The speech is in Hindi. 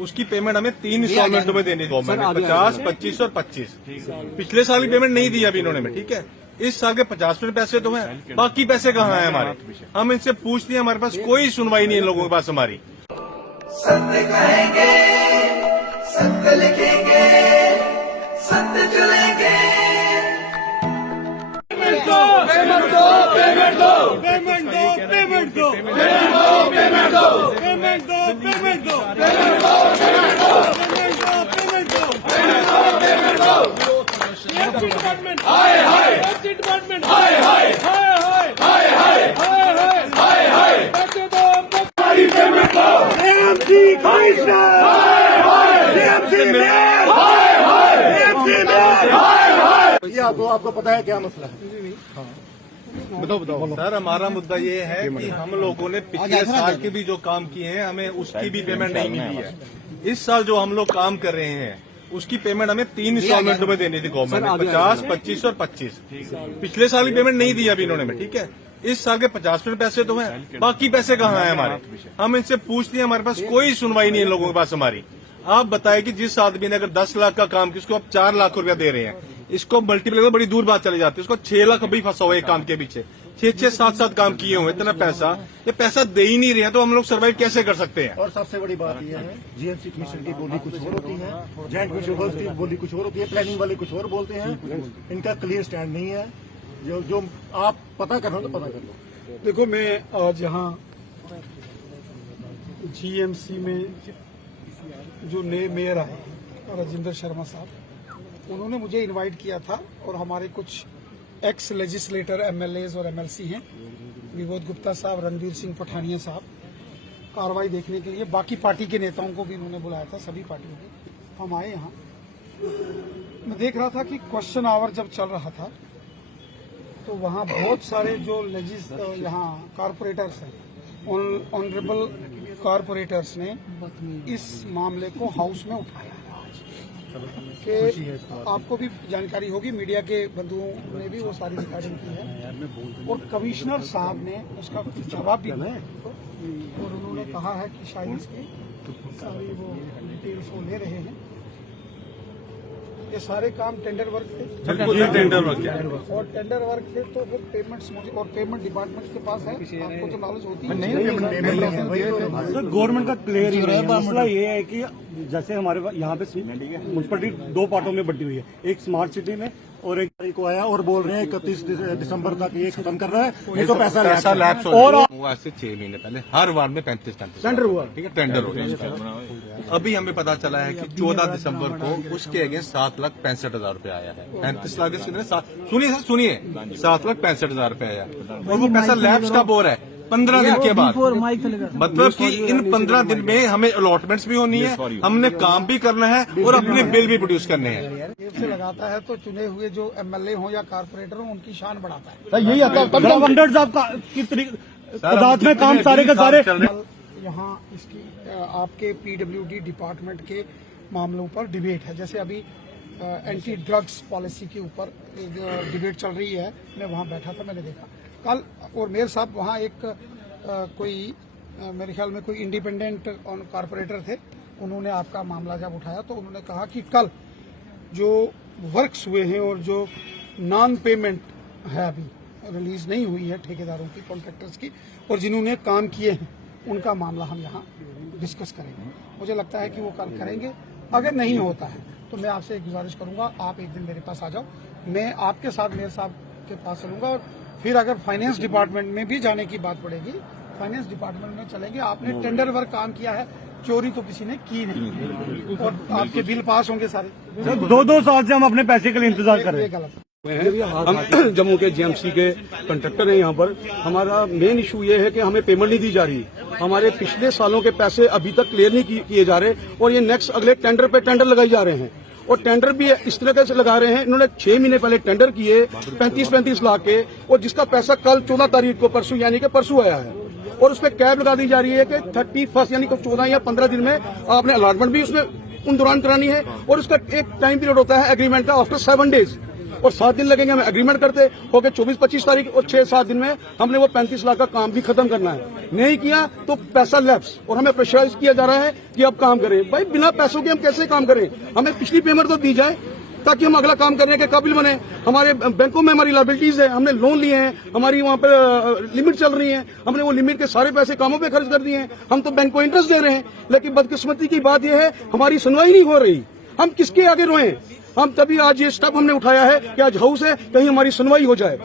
उसकी पेमेंट हमें 3 इंस्टॉलमेंट में देनी थी गवर्नमेंट, 50, 25 और 25। पिछले साल की पेमेंट नहीं दी अभी इन्होंने में, ठीक है। इस साल के 50% पैसे तो हैं, बाकी पैसे कहाँ हैं हमारे? हम इनसे पूछते हैं, हमारे पास कोई सुनवाई नहीं है इन लोगों के पास हमारी। सत्य कहेंगे, सत्य लिखेंगे, सत्य चलेंगे। पेमेंट दो, पेमेंट दो, पेमेंट दो, पेमेंट दो, पेमेंट दो, पेमेंट दो, पेमेंट दो, पेमेंट दो, पेमेंट दो, पेमेंट दो, पेमेंट दो, पेमेंट दो, पेमेंट दो, डिपार्टमेंट हाय हाय, डिपार्टमेंट हाय हाय, हाय हाय, हाय हाय, हाय हाय, हाय हाय, पैसे दो हमको, पेमेंट दो, एमसी कमिश्नर हाय हाय, एमसी मेयर हाय हाय, एमसी मेयर हाय हाय। ये आपको पता है क्या मसला है? बताओ। सर, हमारा मुद्दा ये है कि हम लोगों ने पिछले साल के भी जो काम किए हैं, हमें उसकी भी पेमेंट नहीं मिली है। इस साल जो हम लोग काम कर रहे हैं उसकी पेमेंट हमें 3 इंस्टॉलमेंट में देनी थी गवर्नमेंट, 50, 25 और 25। पिछले साल की पेमेंट नहीं दी अभी इन्होंने में, ठीक है। इस साल के 50% पैसे तो हैं, बाकी पैसे कहाँ हैं हमारे? हम इनसे पूछते हैं, हमारे पास कोई सुनवाई नहीं है इन लोगों के पास हमारी। आप बताएं कि जिस आदमी ने अगर 10 लाख का काम किया, उसको आप 4 लाख रुपया दे रहे हैं, इसको मल्टीप्लाई बड़ी दूर बात चली जाती है। उसको 6 लाख अभी फंसा हुआ है काम के पीछे, 6-6, 7-7 काम किए हुए, इतना पैसा, ये पैसा दे ही नहीं रहे हैं, तो हम लोग सर्वाइव कैसे कर सकते हैं? और सबसे बड़ी बात यह है, जीएमसी कमीशन की बोली कुछ और होती है, जॉइंट कमीशन की बोली कुछ और होती है, प्लानिंग वाले कुछ और बोलते हैं। इनका क्लियर स्टैंड नहीं है। जो आप पता कर रहे हो तो पता कर लो। देखो, मैं आज यहाँ जीएमसी में जो नए मेयर आए राजेंद्र शर्मा साहब, उन्होंने मुझे इनवाइट किया था और हमारे कुछ एक्स लेजिस्लेटर एमएलएज और एमएलसी हैं, विबोध गुप्ता साहब, रणवीर सिंह पठानिया साहब, कार्रवाई देखने के लिए। बाकी पार्टी के नेताओं को भी उन्होंने बुलाया था, सभी पार्टियों के। हम आए यहाँ, मैं देख रहा था कि क्वेश्चन आवर जब चल रहा था तो वहाँ बहुत सारे जो यहाँ कारपोरेटर्स हैं, ऑनरेबल कारपोरेटर्स ने इस मामले को हाउस में उठाया कि आपको भी जानकारी होगी, मीडिया के बंधुओं ने भी वो सारी रिकॉर्डिंग की है और कमिश्नर साहब ने उसका जवाब भी दिया और उन्होंने कहा है कि शायद इसकी सारी वो डिटेल्स वो ले रहे हैं। ये सारे काम टेंडर वर्क थे, टेंडर वर्क है और टेंडर वर्क थे तो फिर पेमेंट्स मुझे और पेमेंट डिपार्टमेंट के पास है, आपको तो नॉलेज होती है। सर, गवर्नमेंट का क्लियर ही है। मसला ये है कि जैसे हमारे यहाँ पे म्युनिसिपैलिटी 2 पार्टों में बटी हुई है, एक स्मार्ट सिटी में और एक तारीख को आया और बोल रहे हैं 31 दिसंबर तक ये खत्म कर रहा है, नहीं तो पैसा लैप्स और आज से 6 महीने पहले हर वार्ड में 35 टेंडर हुआ, ठीक है, टेंडर हो गया। अभी हमें पता चला है कि 14 दिसंबर को उसके अगेंस्ट 7,65,000 रुपया आया है। 35 लाख सुनिए सर, सुनिए, 7,65,000 रुपया आया और वो पैसा लैप्स कब हो रहा है? 15 दिन के बाद। मतलब कि इन 15 दिन में हमें अलॉटमेंट्स भी होनी है, हमने काम भी करना है और अपने बिल भी प्रोड्यूस करने हैं। जेब से लगाता है तो चुने हुए जो एमएलए हो या कारपोरेटर हो उनकी शान बढ़ाता है। यही आता है में काम सारे के सारे। यहाँ इसकी आपके पीडब्ल्यूडी डिपार्टमेंट के मामलों पर डिबेट है। जैसे अभी एंटी ड्रग्स पॉलिसी के ऊपर डिबेट चल रही है, मैं वहाँ बैठा था, मैंने देखा कल। और मेयर साहब वहाँ एक कोई मेरे ख्याल में कोई इंडिपेंडेंट कारपोरेटर थे, उन्होंने आपका मामला जब उठाया तो उन्होंने कहा कि कल जो वर्क्स हुए हैं और जो नॉन पेमेंट है अभी रिलीज नहीं हुई है ठेकेदारों की, कॉन्ट्रैक्टर्स की, और जिन्होंने काम किए हैं उनका मामला हम यहाँ डिस्कस करेंगे। मुझे लगता है कि वो कल करेंगे। अगर नहीं होता है तो मैं आपसे एक गुजारिश करूंगा, आप एक दिन मेरे पास आ जाओ, मैं आपके साथ मेयर साहब के पास चलूंगा और फिर अगर फाइनेंस डिपार्टमेंट में भी जाने की बात पड़ेगी, फाइनेंस डिपार्टमेंट में चलेंगे। आपने टेंडर वर्क काम किया है, चोरी तो किसी ने की नहीं और आपके बिल पास होंगे सारे। 2-2 साल से हम अपने पैसे के लिए इंतजार कर रहे हैं। गलत हम जम्मू के जीएमसी के कंट्रैक्टर हैं। यहाँ पर हमारा मेन इशू ये है कि हमें पेमेंट नहीं दी जा रही। हमारे पिछले सालों के पैसे अभी तक क्लियर नहीं किए जा रहे और ये नेक्स्ट अगले टेंडर पे टेंडर लगाए जा रहे हैं और टेंडर भी इस तरह से लगा रहे हैं। इन्होंने 6 महीने पहले टेंडर किए 35-35 लाख के, और जिसका पैसा कल 14 तारीख को परसों यानी कि परसों आया है और उस पर कैब लगा दी जा रही है कि 31 यानी कि 14 या 15 दिन में आपने अलॉटमेंट भी उसमें उन दौरान करानी है और उसका एक टाइम पीरियड होता है एग्रीमेंट का आफ्टर 7 डेज और 7 दिन लगेंगे हमें एग्रीमेंट करते हो गए 24-25 तारीख और 6-7 दिन में हमने वो 35 लाख का काम भी खत्म करना है। नहीं किया तो पैसा लैप्स, और हमें प्रेशराइज किया जा रहा है कि अब काम करें। भाई बिना पैसों के हम कैसे काम करें? हमें पिछली पेमेंट तो दी जाए ताकि हम अगला काम करने के काबिल बने। हमारे बैंकों में हमारी लायबिलिटीज है, हमने लोन लिए हैं, हमारी वहां पर लिमिट चल रही है, हमने वो लिमिट के सारे पैसे कामों पे खर्च कर दिए हैं, हम तो बैंक को इंटरेस्ट दे रहे हैं। लेकिन बदकिस्मती की बात यह है हमारी सुनवाई नहीं हो रही। हम किसके आगे रोएं? हम तभी आज ये स्टेप हमने उठाया है कि आज हाउस है, कहीं हमारी सुनवाई हो जाए।